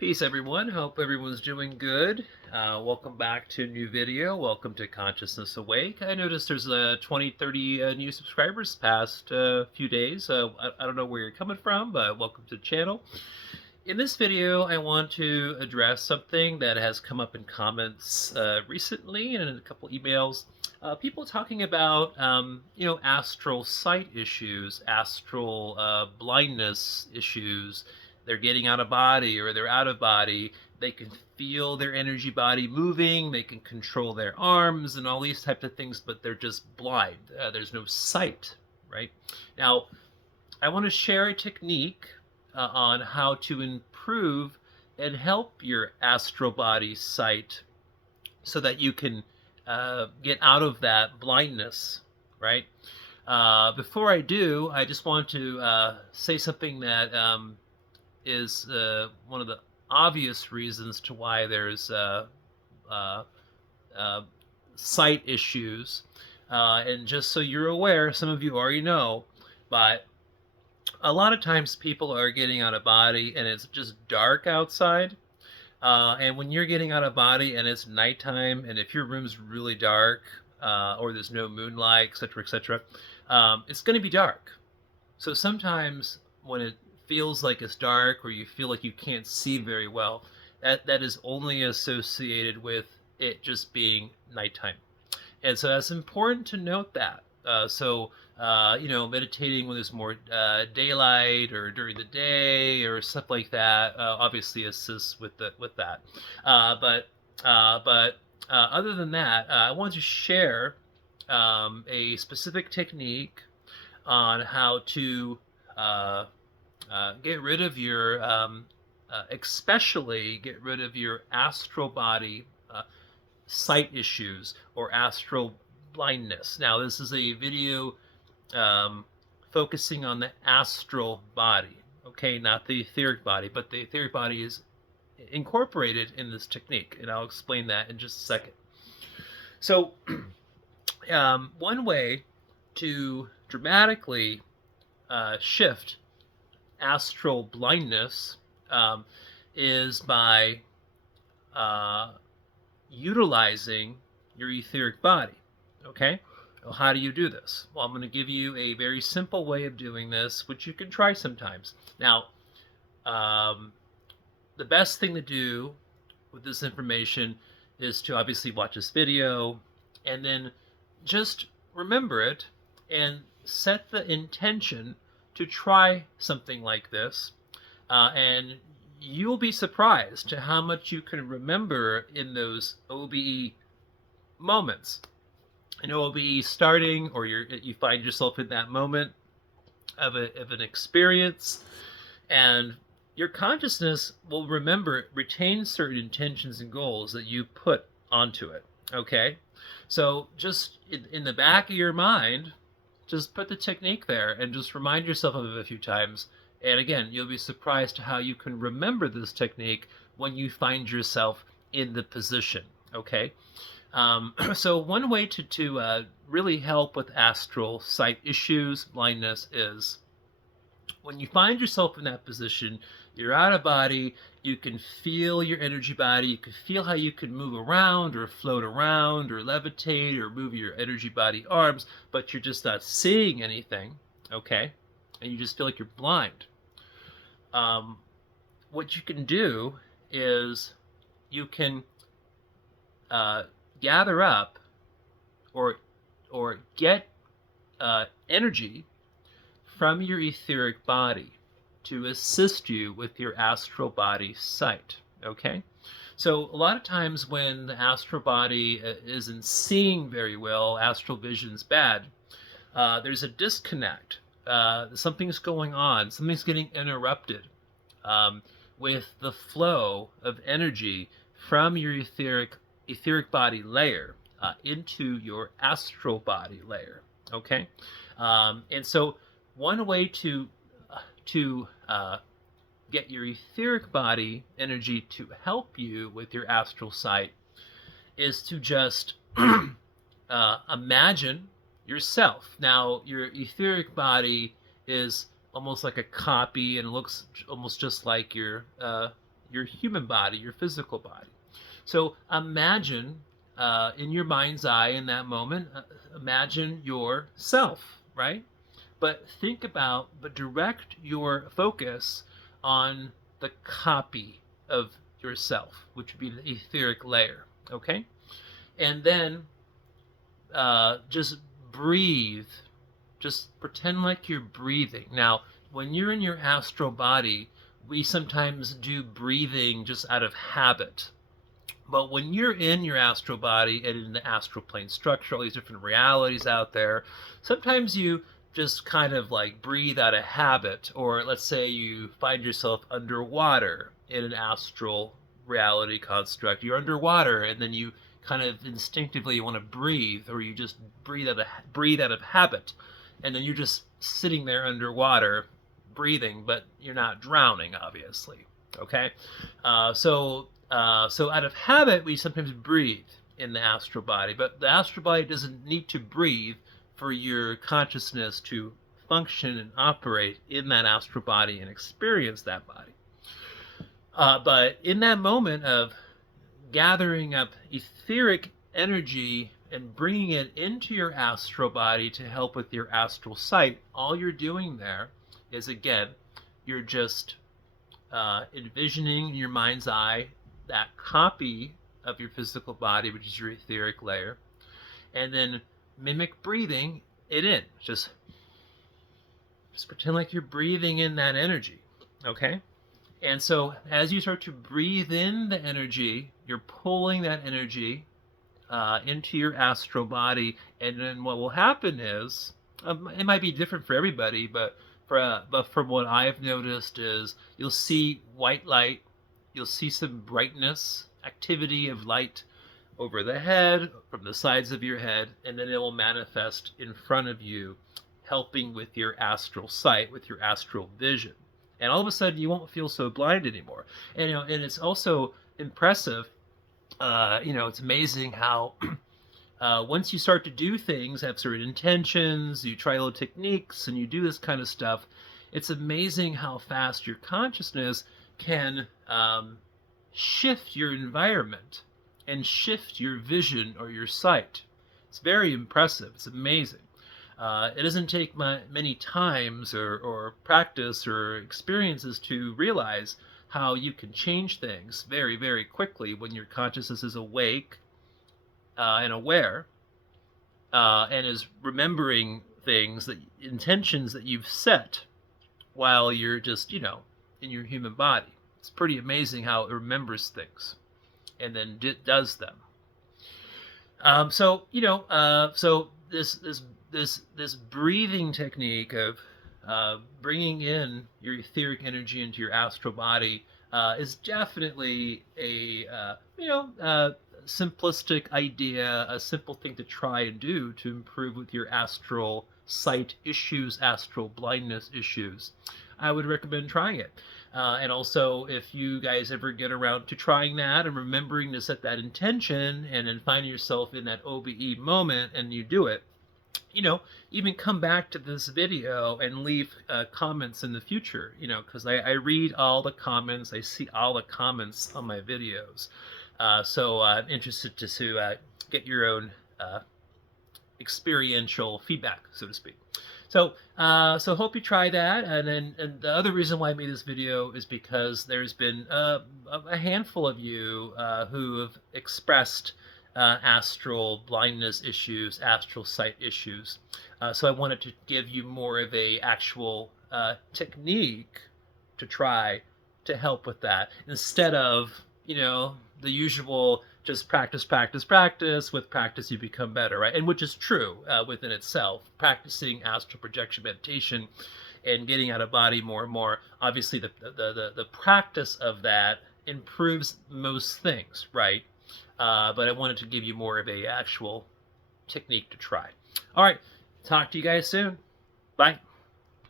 Peace, everyone. Hope everyone's doing good. Welcome back to a new video. Welcome to Consciousness Awake. I noticed there's 20, 30 new subscribers past few days. I don't know where you're coming from, but welcome to the channel. In this video, I want to address something that has come up in comments recently and in a couple emails. People talking about, astral sight issues, astral blindness issues. They're getting out of body or they're out of body. They can feel their energy body moving. They can control their arms and all these types of things, but they're just blind. There's no sight, right? Now, I want to share a technique on how to improve and help your astral body sight so that you can get out of that blindness, right? Before I do, I just want to say something that is one of the obvious reasons to why there's sight issues. And just so you're aware, some of you already know, but a lot of times people are getting out of body and it's just dark outside. And when you're getting out of body and it's nighttime, and if your room's really dark or there's no moonlight, etc., it's going to be dark. So sometimes when it feels like it's dark or you feel like you can't see very well, that is only associated with it just being nighttime. And so that's important to note that. Meditating when there's more daylight or during the day or stuff like that obviously assists with that. But other than that, I want to share a specific technique on how to get rid of your, especially get rid of your astral body sight issues or astral blindness. Now, this is a video focusing on the astral body, okay, not the etheric body, but the etheric body is incorporated in this technique, and I'll explain that in just a second. So, one way to dramatically shift astral blindness is by utilizing your etheric body. Okay, well, how do you do this? Well, I'm going to give you a very simple way of doing this, which you can try sometimes. Now, the best thing to do with this information is to obviously watch this video and then just remember it and set the intention to try something like this, and you'll be surprised to how much you can remember in those OBE moments. An OBE starting, or you find yourself in that moment of an experience, and your consciousness will retain certain intentions and goals that you put onto it. Okay, so just in the back of your mind, just put the technique there and just remind yourself of it a few times. And again, you'll be surprised to how you can remember this technique when you find yourself in the position. Okay. So one way to really help with astral sight issues, blindness, is when you find yourself in that position, you're out of body, you can feel your energy body, you can feel how you can move around or float around or levitate or move your energy body arms, but you're just not seeing anything, okay? And you just feel like you're blind. What you can do is you can gather up or get energy from your etheric body to assist you with your astral body sight. Okay, so a lot of times when the astral body isn't seeing very well, astral vision's bad, there's a disconnect. Something's going on, something's getting interrupted with the flow of energy from your etheric body layer into your astral body layer. Okay, and so one way to get your etheric body energy to help you with your astral sight is to just imagine yourself. Now, your etheric body is almost like a copy and looks almost just like your your human body, your physical body. So imagine in your mind's eye in that moment, imagine yourself, right? But but direct your focus on the copy of yourself, which would be the etheric layer, okay? And then just breathe. Just pretend like you're breathing. Now, when you're in your astral body, we sometimes do breathing just out of habit. But when you're in your astral body and in the astral plane structure, all these different realities out there, sometimes you just kind of like breathe out of habit. Or let's say you find yourself underwater in an astral reality construct. You're underwater and then you kind of instinctively want to breathe, or you just breathe out of habit. And then you're just sitting there underwater breathing, but you're not drowning, obviously. Okay? So out of habit, we sometimes breathe in the astral body, but the astral body doesn't need to breathe for your consciousness to function and operate in that astral body and experience that body. But in that moment of gathering up etheric energy and bringing it into your astral body to help with your astral sight, all you're doing there is, again, you're just envisioning in your mind's eye that copy of your physical body, which is your etheric layer, and then mimic breathing it in. Just pretend like you're breathing in that energy, okay? And so as you start to breathe in the energy, you're pulling that energy into your astral body, and then what will happen is, it might be different for everybody, but from what I've noticed is you'll see white light, you'll see some brightness, activity of light over the head, from the sides of your head, and then it will manifest in front of you, helping with your astral sight, with your astral vision. And all of a sudden, you won't feel so blind anymore. And and it's also impressive. It's amazing how once you start to do things, have certain intentions, you try little techniques, and you do this kind of stuff. It's amazing how fast your consciousness can shift your environment and shift your vision or your sight. It's very impressive. It's amazing. It doesn't take many times or practice or experiences to realize how you can change things very, very quickly when your consciousness is awake and aware and is remembering intentions that you've set while you're just, in your human body. It's pretty amazing how it remembers things and then does them. So this breathing technique of bringing in your etheric energy into your astral body is definitely a simplistic idea, a simple thing to try and do to improve with your astral sight issues, astral blindness issues. I would recommend trying it. And also, if you guys ever get around to trying that and remembering to set that intention and then find yourself in that OBE moment and you do it, even come back to this video and leave comments in the future, because I read all the comments, I see all the comments on my videos. So I'm interested to get your own experiential feedback, so to speak. So hope you try that. And the other reason why I made this video is because there's been a handful of you who have expressed astral blindness issues, astral sight issues. So I wanted to give you more of a actual technique to try to help with that, instead of, the usual just practice. With practice you become better, right? And which is true within itself. Practicing astral projection meditation and getting out of body more and more, obviously the practice of that improves most things, right? But I wanted to give you more of a actual technique to try. All right, talk to you guys soon. Bye.